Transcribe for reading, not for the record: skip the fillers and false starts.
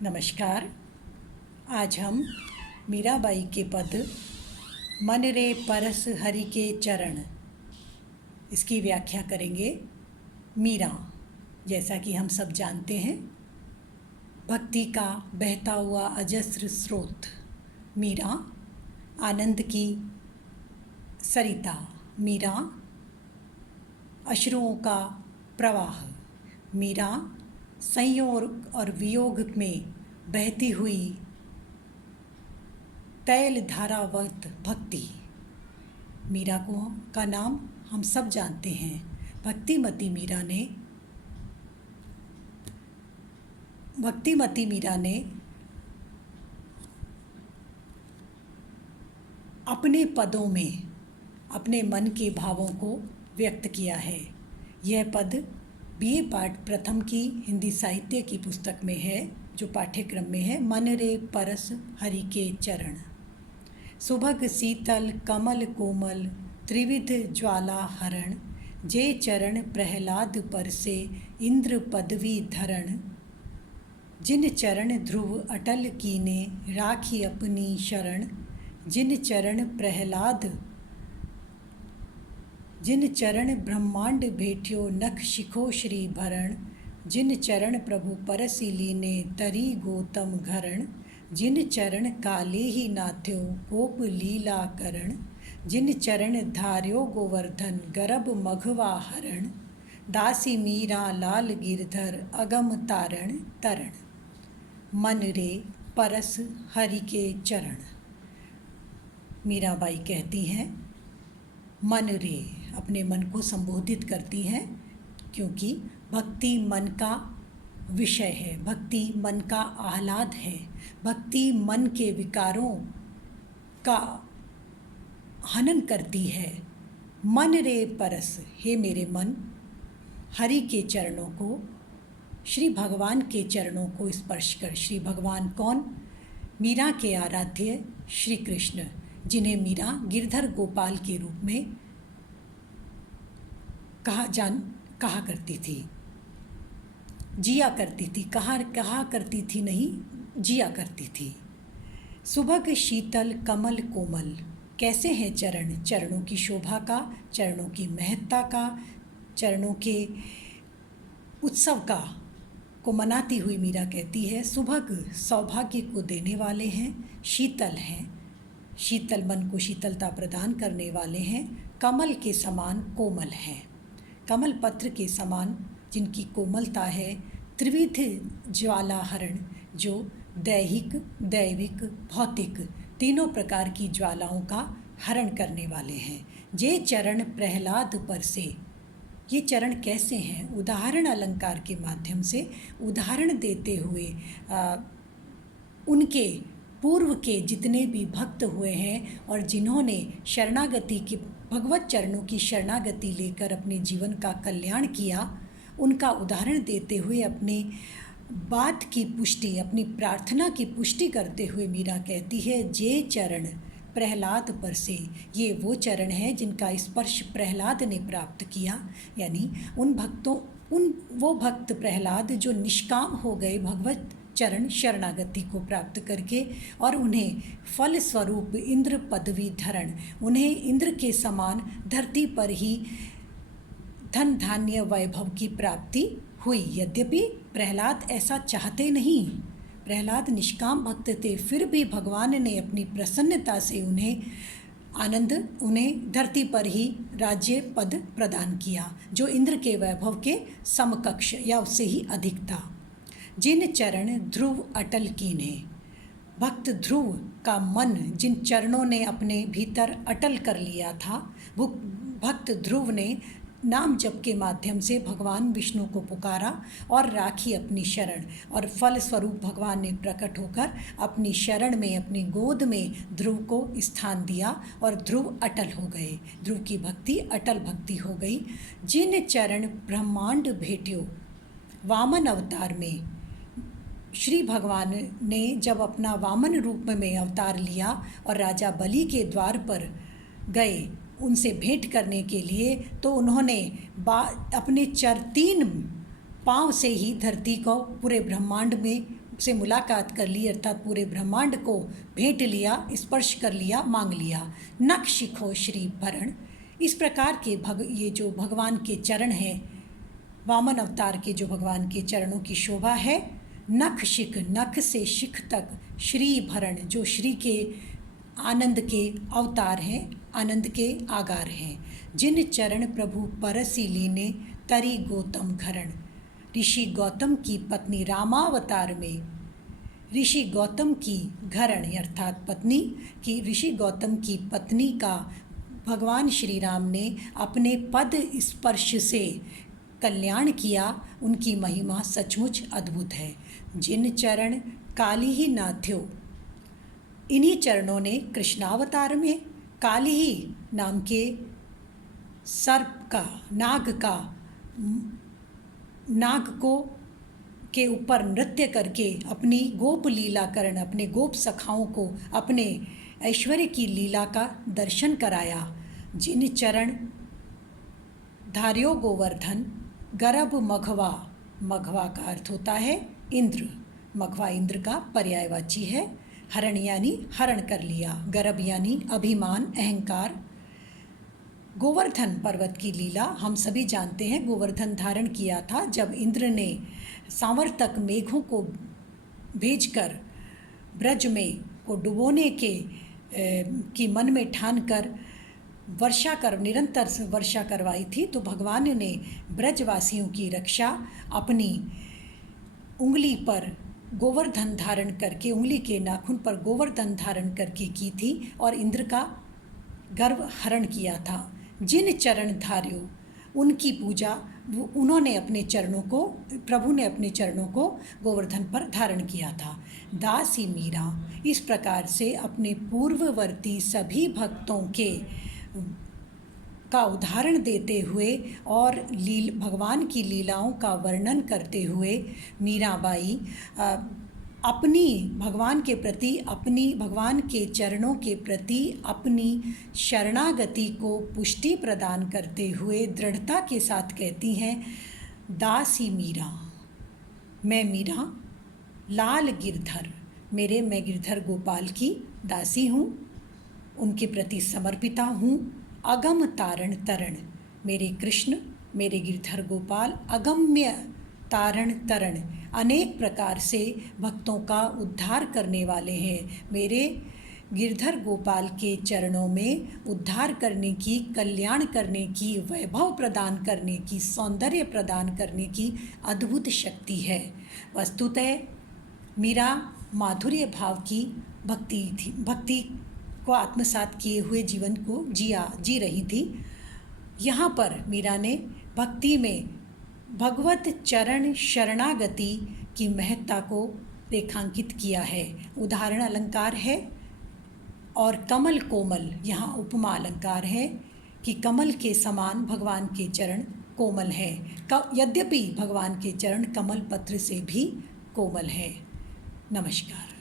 नमस्कार। आज हम मीराबाई के पद मन रे परस हरि के चरण, इसकी व्याख्या करेंगे। मीरा, जैसा कि हम सब जानते हैं, भक्ति का बहता हुआ अजस्र स्रोत। मीरा आनंद की सरिता। मीरा अश्रुओं का प्रवाह। मीरा संयोग और वियोग में बहती हुई तैल धारावत भक्ति। मीरा को का नाम हम सब जानते हैं। भक्तिमती मीरा ने अपने पदों में अपने मन के भावों को व्यक्त किया है। यह पद बीए पाठ प्रथम की हिंदी साहित्य की पुस्तक में है, जो पाठ्यक्रम में है। मन रे परस हरि के चरण, सुभग शीतल कमल कोमल त्रिविध ज्वाला हरण, जे चरण प्रहलाद पर से इंद्र पदवी धरण, जिन चरण ध्रुव अटल कीने राखी अपनी शरण, जिन चरण ब्रह्मांड भेट्यो नख शिखो श्री भरण, जिन चरण प्रभु परसि लीने तरी गौतम घरण, जिन चरण काले ही नाथ्यो गोप लीला करण, जिन चरण धार्यो गोवर्धन गर्भ मघवा हरण, दासी मीरा लाल गिरधर अगम तारण तरण। मन रे परस हरि के चरण। मीराबाई कहती हैं, मन रे, अपने मन को संबोधित करती हैं, क्योंकि भक्ति मन का विषय है, भक्ति मन का आह्लाद है, भक्ति मन के विकारों का हनन करती है। मन रे परस, हे मेरे मन, हरि के चरणों को, श्री भगवान के चरणों को स्पर्श कर। श्री भगवान कौन? मीरा के आराध्य श्री कृष्ण, जिन्हें मीरा गिरधर गोपाल के रूप में कहा करती थी, जिया करती थी। कहा करती थी नहीं, जिया करती थी। सुभग शीतल कमल कोमल, कैसे हैं चरण? चरणों की शोभा का, चरणों की महत्ता का, चरणों के उत्सव को मनाती हुई मीरा कहती है, सुभग सौभाग्य को देने वाले हैं, शीतल हैं, शीतल मन को शीतलता प्रदान करने वाले हैं, कमल के समान कोमल हैं, कमल पत्र के समान जिनकी कोमलता है, त्रिविध ज्वाला हरण, जो दैहिक, दैविक, भौतिक तीनों प्रकार की ज्वालाओं का हरण करने वाले हैं। जे चरण प्रहलाद पर से, ये चरण कैसे हैं? उदाहरण अलंकार के माध्यम से उदाहरण देते हुए उनके पूर्व के जितने भी भक्त हुए हैं और जिन्होंने शरणागति की, भगवत चरणों की शरणागति लेकर अपने जीवन का कल्याण किया, उनका उदाहरण देते हुए अपने बात की पुष्टि, अपनी प्रार्थना की पुष्टि करते हुए मीरा कहती है, जे चरण प्रहलाद पर से, ये वो चरण है जिनका स्पर्श प्रहलाद ने प्राप्त किया। यानी वो भक्त प्रहलाद जो निष्काम हो गए भगवत चरण शरणागति को प्राप्त करके, और उन्हें फल स्वरूप इंद्र पदवी धरण, उन्हें इंद्र के समान धरती पर ही धन धान्य वैभव की प्राप्ति हुई। यद्यपि प्रहलाद ऐसा चाहते नहीं, प्रहलाद निष्काम भक्त थे, फिर भी भगवान ने अपनी प्रसन्नता से उन्हें धरती पर ही राज्य पद प्रदान किया, जो इंद्र के वैभव के समकक्ष या उससे ही अधिक था। जिन चरण ध्रुव अटल कीने, भक्त ध्रुव का मन जिन चरणों ने अपने भीतर अटल कर लिया था, वो भक्त ध्रुव ने नाम जप के माध्यम से भगवान विष्णु को पुकारा और राखी अपनी शरण, और फल स्वरूप भगवान ने प्रकट होकर अपनी शरण में, अपनी गोद में ध्रुव को स्थान दिया और ध्रुव अटल हो गए। ध्रुव की भक्ति अटल भक्ति हो गई। जिन चरण ब्रह्मांड भेट्यो, वामन अवतार में श्री भगवान ने जब अपना वामन रूप में अवतार लिया और राजा बलि के द्वार पर गए उनसे भेंट करने के लिए, तो उन्होंने अपने 3 पाँव से ही धरती को, पूरे ब्रह्मांड में से मुलाकात कर ली, अर्थात पूरे ब्रह्मांड को भेंट लिया, स्पर्श कर लिया, मांग लिया। नख शिखो श्री भरण, इस प्रकार के ये जो भगवान के चरण हैं, वामन अवतार के जो भगवान के चरणों की शोभा है। नख शिख, नख से शिख तक, श्री भरण, जो श्री के आनंद के अवतार हैं, आनंद के आगार हैं। जिन चरण प्रभु परसी लीने, तरी गौतम घरण, ऋषि गौतम की पत्नी रामावतार में ऋषि गौतम की घरण अर्थात पत्नी की, ऋषि गौतम की पत्नी का भगवान श्री राम ने अपने पद स्पर्श से कल्याण किया। उनकी महिमा सचमुच अद्भुत है। जिन चरण काली ही नाथ्यो, इन्हीं चरणों ने कृष्णावतार में काली ही नाम के सर्प का, नाग को के ऊपर नृत्य करके अपनी गोप लीला करण, अपने गोप सखाओं को अपने ऐश्वर्य की लीला का दर्शन कराया। जिन चरण धार्यो गोवर्धन, गर्भ मघवा, मघवा का अर्थ होता है इंद्र, मघवा इंद्र का पर्यायवाची है। हरण यानी हरण कर लिया, गर्भ यानी अभिमान, अहंकार। गोवर्धन पर्वत की लीला हम सभी जानते हैं। गोवर्धन धारण किया था जब इंद्र ने सांवर्तक मेघों को भेजकर ब्रज में को डुबोने की मन में ठान कर निरंतर वर्षा करवाई थी। तो भगवान ने ब्रजवासियों की रक्षा अपनी उंगली पर गोवर्धन धारण करके, उंगली के नाखून पर गोवर्धन धारण करके की थी और इंद्र का गर्भ हरण किया था। जिन चरण धार्यो, उनकी पूजा, उन्होंने अपने चरणों को, प्रभु ने अपने चरणों को गोवर्धन पर धारण किया था। दासी मीरा, इस प्रकार से अपने पूर्ववर्ती सभी भक्तों का उदाहरण देते हुए और भगवान की लीलाओं का वर्णन करते हुए मीराबाई अपनी भगवान के प्रति, अपनी भगवान के चरणों के प्रति अपनी शरणागति को पुष्टि प्रदान करते हुए दृढ़ता के साथ कहती हैं, दासी मीरा, मैं मीरा, लाल गिरधर, मैं गिरधर गोपाल की दासी हूँ, उनके प्रति समर्पिता हूँ। अगम तारण तरण, मेरे कृष्ण, मेरे गिरधर गोपाल अगम्य तारण तरण, अनेक प्रकार से भक्तों का उद्धार करने वाले हैं। मेरे गिरधर गोपाल के चरणों में उद्धार करने की, कल्याण करने की, वैभव प्रदान करने की, सौंदर्य प्रदान करने की अद्भुत शक्ति है। वस्तुतः मीरा माधुर्य भाव की भक्ति थी, भक्ति को आत्मसात किए हुए जीवन को जी रही थी। यहाँ पर मीरा ने भक्ति में भगवत चरण शरणागति की महत्ता को रेखांकित किया है। उदाहरण अलंकार है और कमल कोमल, यहाँ उपमा अलंकार है कि कमल के समान भगवान के चरण कोमल है। यद्यपि भगवान के चरण कमल पत्र से भी कोमल है। नमस्कार।